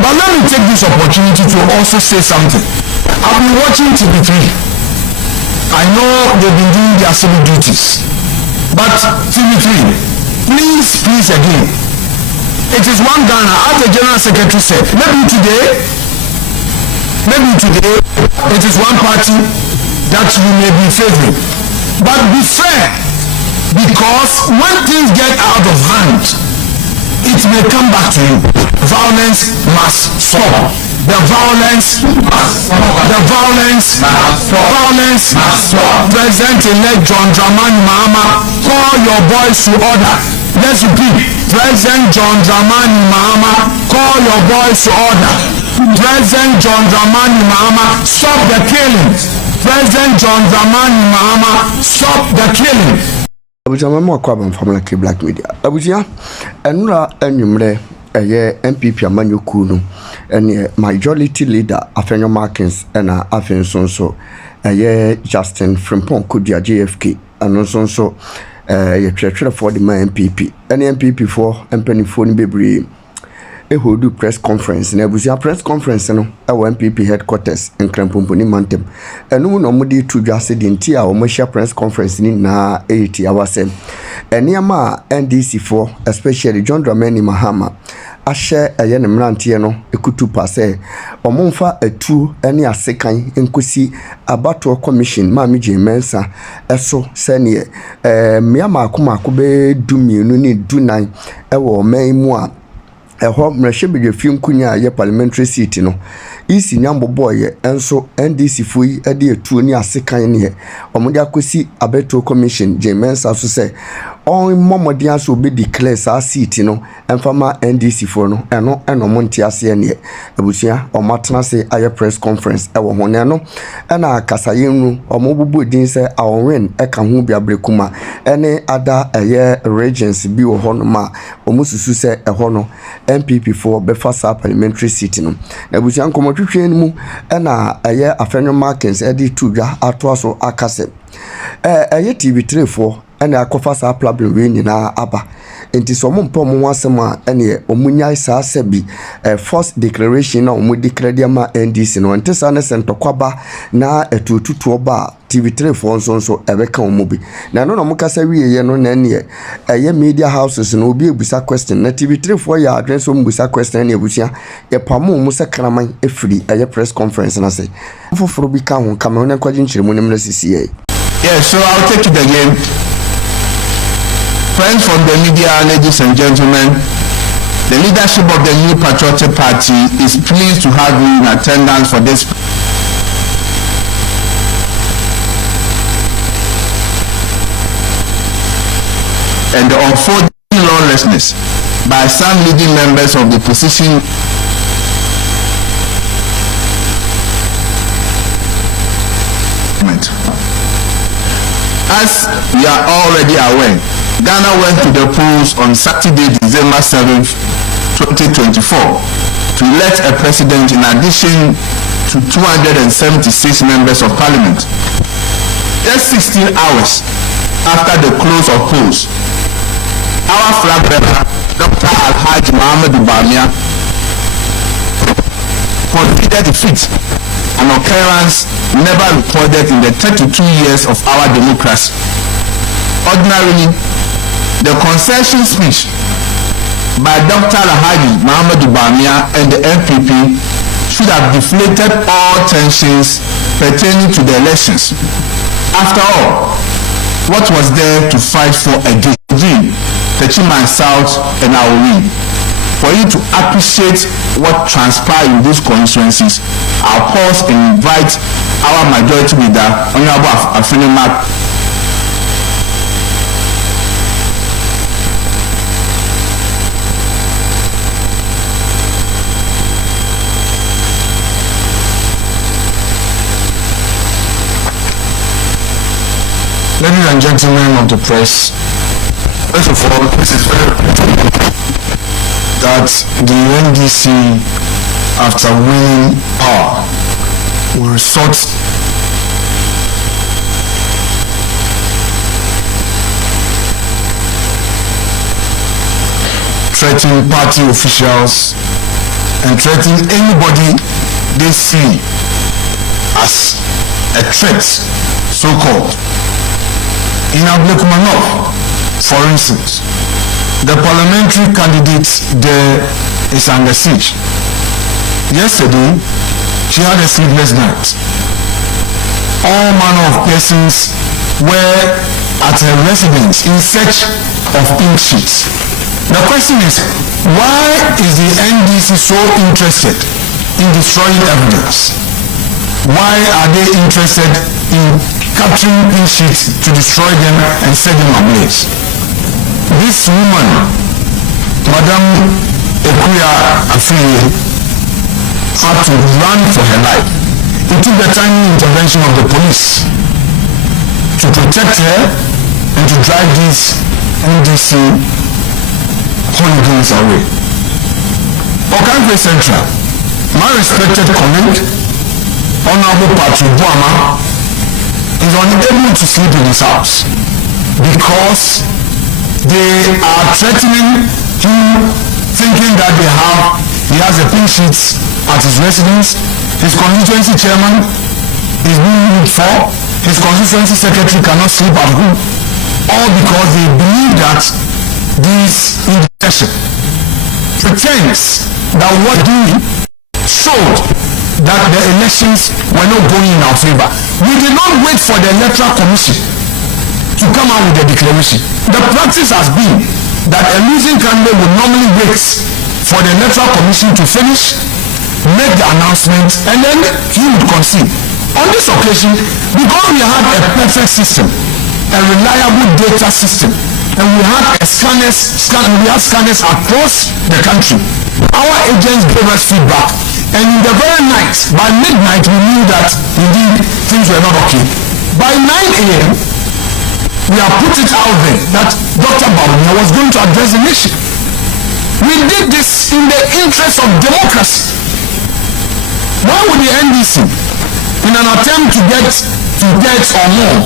But let me take this opportunity to also say something. I've been watching TV3. I know they've been doing their civil duties. But TV3, please again. It is one Ghana, as the General Secretary said. Maybe today, it is one party that you may be favoring. But be fair, because when things get out of hand, it may come back to you. Violence must stop. The violence must stop. President-elect John Dramani Mahama, call your boys to order. Let's repeat. President John Dramani Mahama, call your boys to order. President John Dramani Mahama, stop the killing. President John Dramani Mahama, stop the killing. Abujama mo akwa ban family ke Black Media. Abuja enura enwumre eye MPP amanyoku no ene majority leader Afenyo Markins na Afenyo so eye Justin Frimpong Kodia JFK anonso ye twetwere for the MPP ene MPP for empanifo ni bebre hold press conference na abusia press conference no MPP headquarters in Krampompo Mantem enu no mudi to dwase de nti a o share press conference ni na 80 hours eniama NDC for especially John Dramani Mahama ahye eye ne mrantie no ekutu pase omonfa atu ene asekan enkosi abato commission ma meje mensa eso sene miama akoma akobe dumienu ni dunan ewo man mu a eho mrehye bedwe fi nkunya ye parliamentary seat no isi nyambo boye enso NDC fui ede etu ni asekan ne omode akosi abeto commission jemensa so se on momodian so be declare sa seat no emfama NDC for no eno monti ase ne abusia omatena se aye press conference ewo hone no na kasayenu omobubu din se awon eka ho bia brekuma ene ada aye regions bi wo hono ma omususu se eho no MPP for befa sa parliamentary seat no abusia nkomotwetwe mu na aye Afenyo Markins edi tudwa ato aso akase aye TV3 for ena akofa sa problem we nyina aba enti so mo mpom mo asema ene omunyai sa sabi first declaration na omu declare ma NDC no enti sa ne sentokwaba na etututu oba TV3 for so ebeka omubi na no mo kasa wiye no na ene eye media houses no obi ebusa question na TV3 for ya address o mbusa question na ebusia ye pamo mu sakraman efiri eye press conference na say foforo bi ka ho kama na kwaji nchiremu ne mrasisiye. Yeah, so I'll take it again. Friends from the media, ladies and gentlemen, the leadership of the New Patriotic Party is pleased to have you in attendance for this. And the unfolding lawlessness by some leading members of the opposition as we are already aware, Ghana went to the polls on Saturday, December 7th, 2024 to elect a president in addition to 276 members of parliament. Just 16 hours after the close of polls, our flag bearer, Dr. Alhaji Bawumia, conceded defeat, an occurrence never recorded in the 32 years of our democracy. Ordinarily, the concession speech by Dr. Alhaji Bawumia and the MPP should have deflated all tensions pertaining to the elections. After all, what was there to fight for again? Techiman South and Auri. For you to appreciate what transpired in these constituencies, I'll pause and invite our majority leader, Honorable Afenyo. Ladies and gentlemen of the press, first of all, this is very important that the NDC, after winning power, will resort threatening party officials and threaten anybody they see as a threat, so-called. In Ablekumanov, for instance, the parliamentary candidate there is under siege. Yesterday, she had a sleepless night. All manner of persons were at her residence in search of pink sheets. The question is, why is the NDC so interested in destroying evidence? Why are they interested in capturing pink sheets to destroy them and set them ablaze? This woman, Madame Afenyo, had to run for her life. It took the timely intervention of the police to protect her and to drive these NDC hooligans away. Okanfe Central, my respected colleague, Honorable Patrick Bawumia, is unable to sleep in his house because they are threatening him, thinking that he has a pink sheet at his residence. His constituency chairman is being looked for. His constituency secretary cannot sleep at home, all because they believe that this indication pretends that what he showed that the elections were not going in our favor. We did not wait for the electoral commission to come out with a declaration. The practice has been that a losing candidate would normally wait for the electoral commission to finish, make the announcement, and then he would concede. On this occasion, because we had a perfect system, a reliable data system, and we had scanners across the country, our agents gave us feedback, and in the very night, by midnight, we knew that indeed things were not okay. By 9 a.m., we have put it out there that Dr. Bawumia was going to address the nation. We did this in the interest of democracy. Why would the NDC, in an attempt to get to death or more,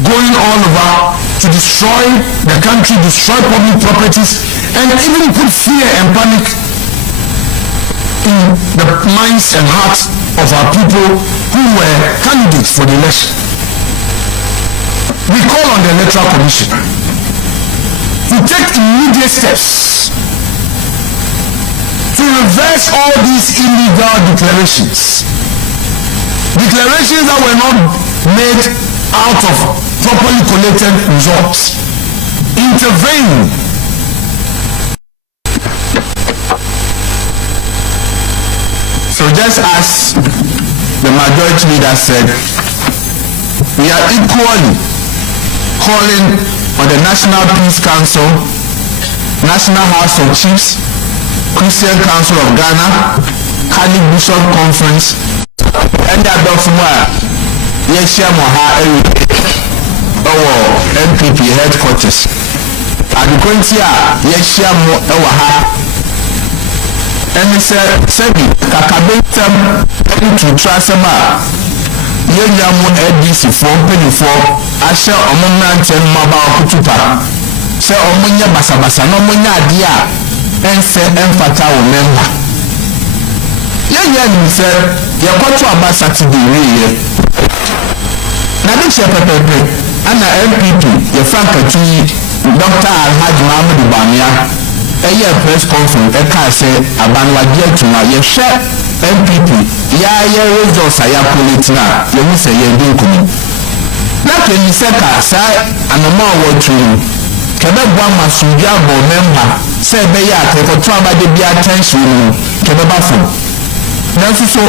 going all over to destroy the country, destroy public properties, and even put fear and panic in the minds and hearts of our people who were candidates for the election? We call on the Electoral Commission to take immediate steps to reverse all these illegal declarations. Declarations that were not made out of properly collated results. Intervene. So just as the majority leader said, we are equally calling on the National Peace Council, National House of Chiefs, Christian Council of Ghana, Catholic Bishop Conference, and the Bawumia, Yeshia Moha MPP headquarters. Adukontia Yeshia Moha, and he said, Kakabentam, to Trasama. Yenyamu ADC for penny for Asha Omonant and Maba Kutupa. Say Omonia Basabasa, no Monia Dia, and say Enfata member. Yenyan said, Yakoto Abasa to be real. Nadisha Pepe, Anna MPP, your Franka Dr. Alhaji Mahmoud Bawumia, a year press conference, a say, Abanwadia to my share. MPP, ya results are politina, you will say you're doing coming. Not when you say, sir, and a more word to you. Quebec one must member, say, Bayat, for trouble de be attention, Quebec. Nancy so,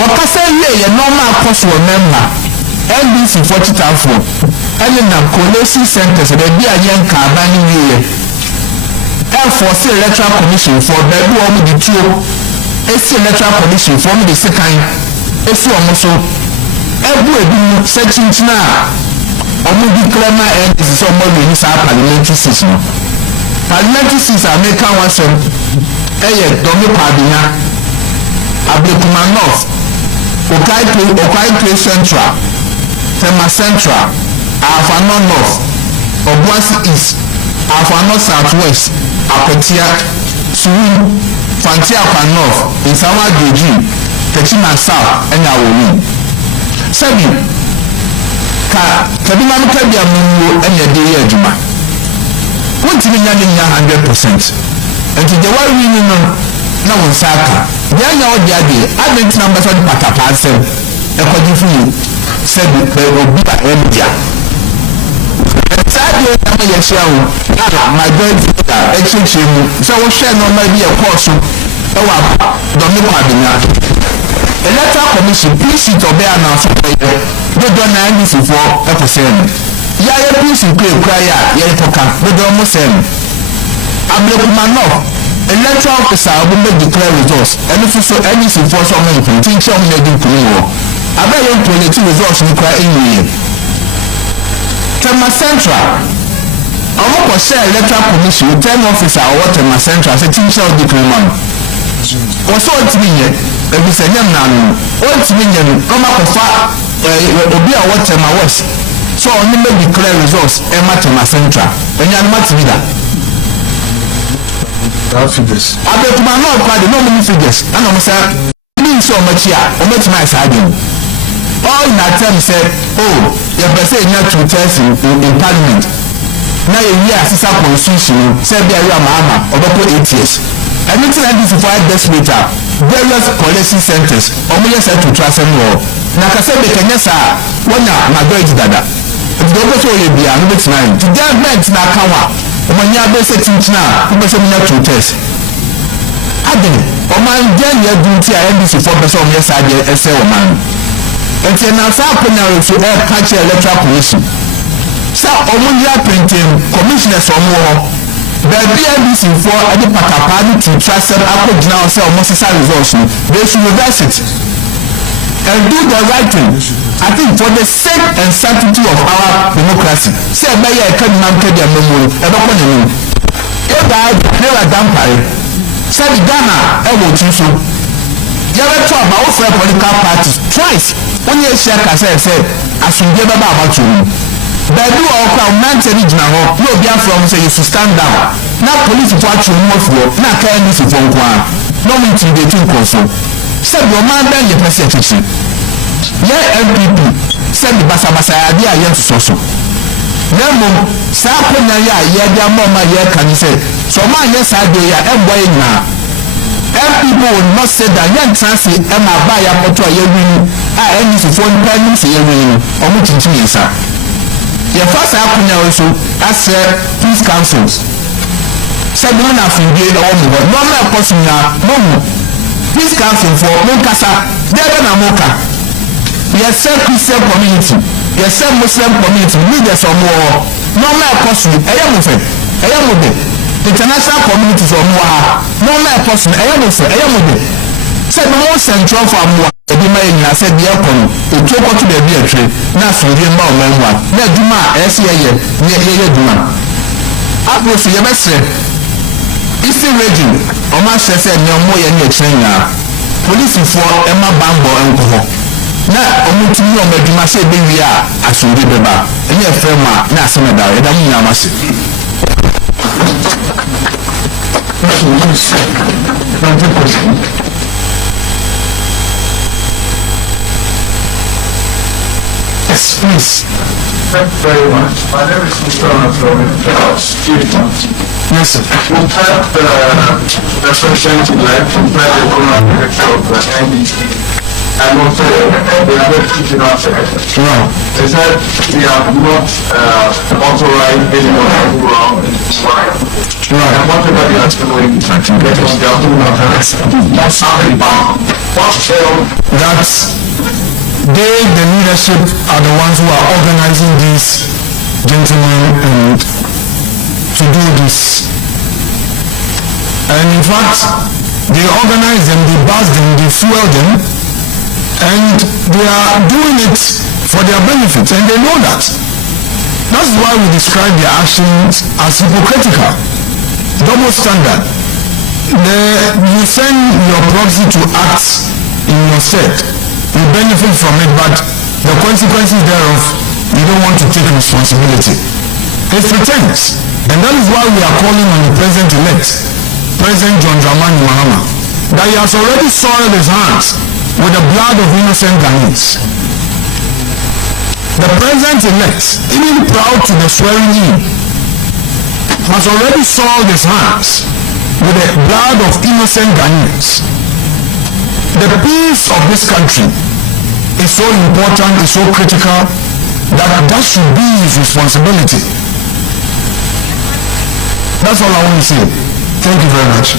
what I say, a normal cost of member, NBC 40,000, and in a Colossi Centers, there be a young carbon year. Therefore, say electoral commission for baby or the two. Esi electoral commission from the second esi omoso ebu ebi searching na omo bi claima and this is omo we use parliamentary system. Parliamentary system make one some domi pabinya Ablekumanov Okai Central Tema Central Afenyo North Obuasi East Afenyo Southwest Apetia Suwin, Fantia North, in Sawa Geji, Techina South, and Awori. Sebi, Kadima Kabia Mungo, and your day, Juma. What's in 100%? And to the one we know, now on Saka, the other day, I didn't number on Patapasel, according to you, said there will be a India. My great exchange, so we share no maybe a course. Electoral Commission, please sit or bear now. They don't know anything for a percent. Yaya, please, you cry, Yapoka, they don't almost send. I'm looking my love. Electoral officer will make declare results, and if you saw anything for some anything, teacher may do tomorrow. I bet you to the results in cry in Tema Central. I want to say electoral commission, 10 officer or Tema Central, as a teacher of the criminal. Also, it's me, if it's a young man, what's me, come up with Obi or what Tema was. So only make declare results, Emma Tema Central, and you're not to be that. Figures. I bet my lord cried no many figures, and I'm saying, so much here, or much my side. All in that time said, oh, you're saying not to test in Parliament. Now you hear sister constitution, said there you are mama, or about 8 years. Everything I identified this later, various collection centers, or more said to trust and war. Now, I said, they can yes, one now, my great dada. If the other way be a little bit nine, to get back to Nakawa, when you are basic now, you must have not to test. I didn't, or my general duty, I NBC for the song, yes, I did, as a man. And then I found to catch electoral commission. So, Omunia printing commissioners or more. The BNBC for any party to trust them up now, so almost results. They should reverse it and do the right thing. I think for the sake and sanctity of our democracy. Say, by a can man take their memory, and open the room. If I never done by said Ghana, I will choose you. You ever talk about political parties twice? When you share, I said, as you give about you. But you all come mentally now, no be from say you should stand down. Now police watch you more for, now can you for one. No meeting they think also. Said your man then the percentage. Yeah, MPP said the Basa idea yes so. Nemo, Sapona ya mama ya can say. So my yes I do ya now. People will not say that young transit and my buy up to a year winning. I need to phone pennies a year winning. Or much in sir. Your first happened also as peace councils. Said one of you did all the work. No more person now. No peace council for Monkasa. There are Moka. Yes, sir, Christian community. Yes, sir, Muslim community. Leaders or more. No more person. I am with it. I am with it. International communities or more. No more person. I am with it. Said the most central for more. Ebi ma yin said the aircon to talk to the beer tree. Na so the ma o manwa. Na duma SYE ye duma. Apro so ye bese. Eastern region o ma say no mo ye na China. Police for Emma Bambo enko. Na o mu tumi o maduma say be wi a asuri beba. Enye frema na asema da e da mu na ma se. Yes, please. Thank you very much. My name is Mr. Yes, sir. We have the president-elect from the director of the NDC. And also, they are not keeping us. They said we are not authorized anymore to go around in this line. And whatever they are doing, they are doing that's something bad. That's the leadership are the ones who are organizing these gentlemen and to do this. And in fact, they organize them, they buzz them, they fuel them, and they are doing it for their benefit, and they know that. That's why we describe their actions as hypocritical, double standard. You send your proxy to act in your stead. You benefit from it, but the consequences thereof, you don't want to take responsibility. It's pretense. And that is why we are calling on the president-elect. President John Dramani Mahama that he has already soiled his hands with the blood of innocent Ghanaians. The president-elect, even proud to the swearing in, has already soiled his hands with the blood of innocent Ghanaians. The peace of this country is so important, is so critical, that should be his responsibility. That's all I want to say. Thank you very much.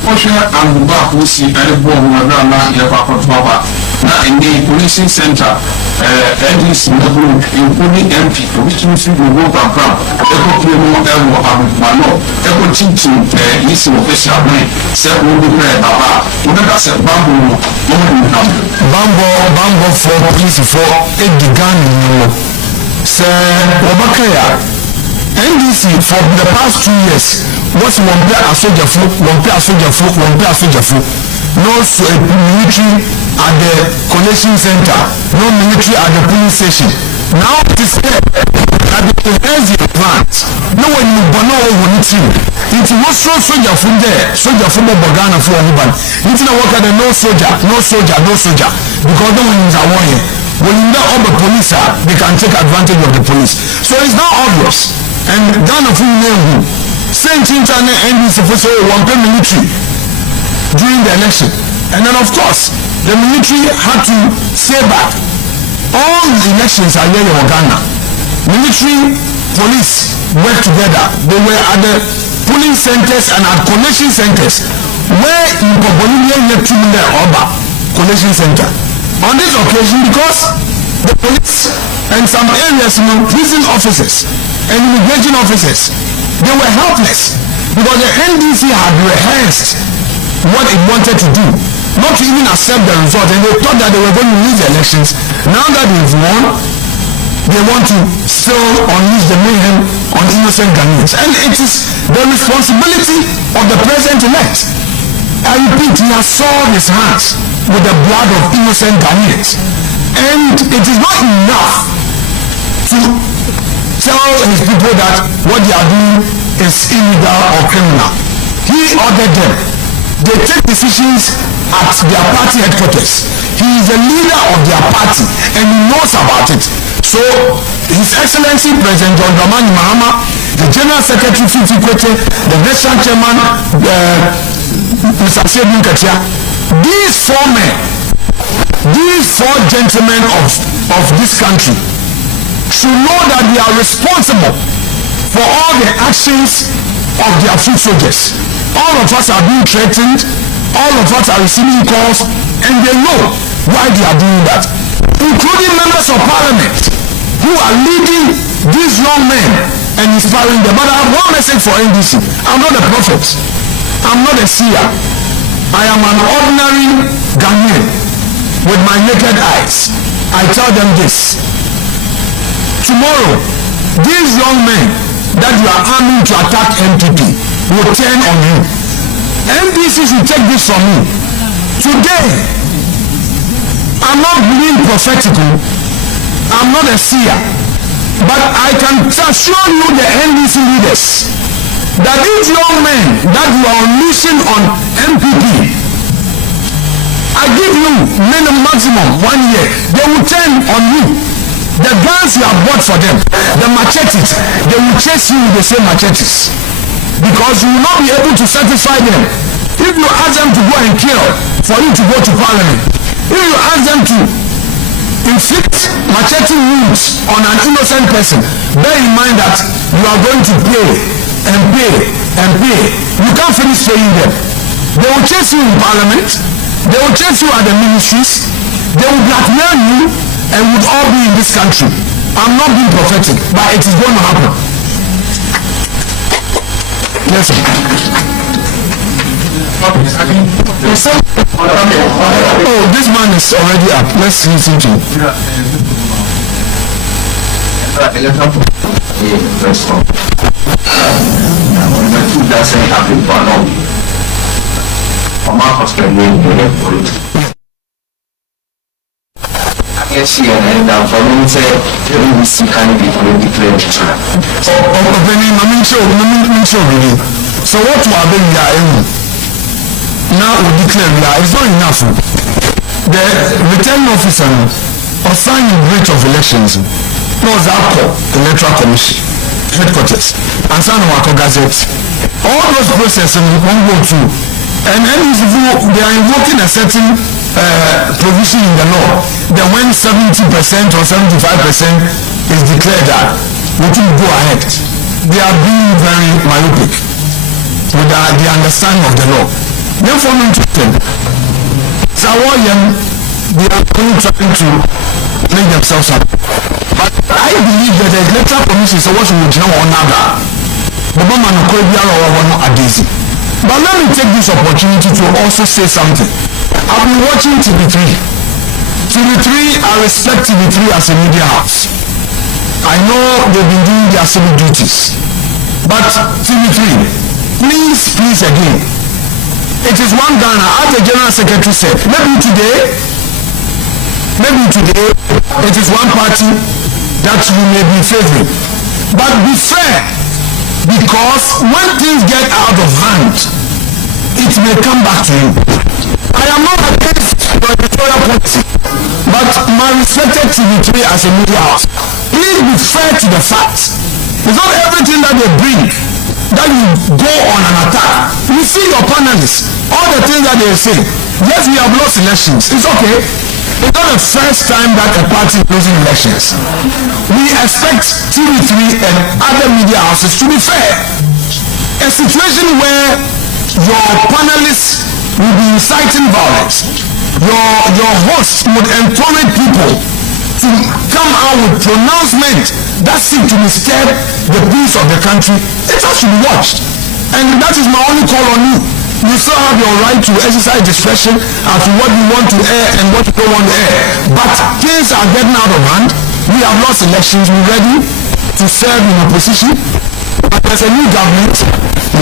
Fortunately, I'm back to see a bomb around the Papa. Now, in the policing center, NDC including MP, which means we will go back from Echo Piano, Echo teaching, this official way, said we will be Baba. Whatever said Bambo for police for Edgar, said Obakaya. NDC for the past 2 years was one pair of soldier folk, no military at the collection center, no military at the police station. Now it is said that the NDC plant, no one you bono over it. It was so soldier from there, soldier from Bogana for anyone. It's not work at the no soldier, because no one is aware. When you know all the police are, they can take advantage of the police. So it's not obvious. And Ghana full name same thing to NDC for one military during the election. And then of course the military had to say back all the elections are here in Ghana. Military, police work together. They were at the polling centers and at collection centers where in Bawumia collection center. On this occasion, because the police and some areas, prison officers and immigration officers, they were helpless because the NDC had rehearsed what it wanted to do, not to even accept the result, and they thought that they were going to lose the elections. Now that they've won, they want to still unleash the mayhem on innocent Ghanaians, and it is the responsibility of the president-elect. I repeat, he has soiled his hands with the blood of innocent Ghanaians, and it is not enough to tell his people that what they are doing is illegal or criminal. He ordered them. They take decisions at their party headquarters. He is the leader of their party and he knows about it. So His Excellency President John Dramani Mahama, the General Secretary Fifi Kwete, the National Chairman Mr. Sebun Katia, these four men, these four gentlemen of this country should know that they are responsible for all the actions of their foot soldiers. All of us are being threatened, all of us are receiving calls, and they know why they are doing that, including members of parliament who are leading these young men and inspiring them. But I have one message for NDC. I'm not a prophet, I'm not a seer. I am an ordinary Ghanaian with my naked eyes. I tell them this: tomorrow, these young men that you are arming to attack MPP will turn on you. NDC should take this from me. Today, I'm not being prophetical, I'm not a seer, but I can assure you, the NDC leaders, that these young men that you are unleashing on MPP, I give you maximum 1 year, they will turn on you. The guns you have bought for them, the machetes, they will chase you with the same machetes, because you will not be able to satisfy them. If you ask them to go and kill for you to go to parliament, if you ask them to inflict machete wounds on an innocent person, bear in mind that you are going to pay and pay and pay. You can't finish paying them. They will chase you in parliament, they will chase you at the ministries, they will blackmail you, and would all be in this country. I'm not being prophetic, but it is going to happen. Yes, sir. Oh, this man is already up. Let's listen to him. Yes, and for me, say, we see candidate will declare the trial. So what we are doing here now we declare it's not enough. The returning officer assigning breach of elections knows our electoral commission headquarters and San Marco Gazette. All those processes we won't go through. And then they are invoking a certain provision in the law that when 70% or 75% is declared that we can go ahead. They are being very myopic with the understanding of the law. Therefore, I'm interested. So they are trying to make themselves up. But I believe that the electoral commission is what we know on another. But let me take this opportunity to also say something. I've been watching TV3. TV3, I respect TV3 as a media house. I know they've been doing their civic duties. But TV3, please again. It is one Ghana, as the General Secretary said, maybe today, it is one party that you may be favoring. But be fair, because when things get out of hand, it may come back to you. I am not against the editorial policy, but my respected TV3 as a media house, please be fair to the facts. It's not everything that they bring that you go on an attack. You see your panelists, all the things that they say. Yes, we have lost elections. It's okay. It's not the first time that a party is losing elections. We expect TV3 and other media houses to be fair. A situation where your panelists will be inciting violence, your hosts would encourage people to come out with pronouncements that seem to disturb the peace of the country. It has to be watched. And that is my only call on you. You still have your right to exercise discretion as to what you want to air and what you don't want to air. But things are getting out of hand. We have lost elections. We're ready to serve in opposition. But there's a new government.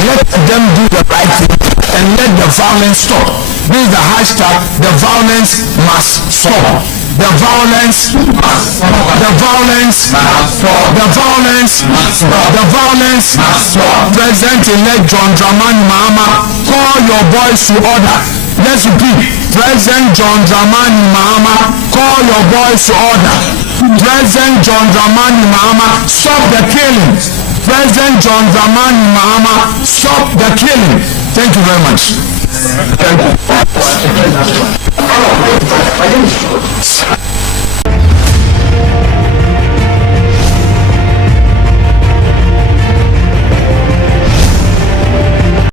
Let them do the right thing and let the violence stop. This is the hashtag. The violence must stop. The violence must stop. The violence must stop. The violence must stop. The violence must stop. President-elect John Dramani Mahama, call your boys to order. Let's repeat. President John Dramani Mahama, call your boys to order. President John Dramani Mahama, stop the killing. President John Dramani Mahama, stop the killing. Thank you very much. Thank you.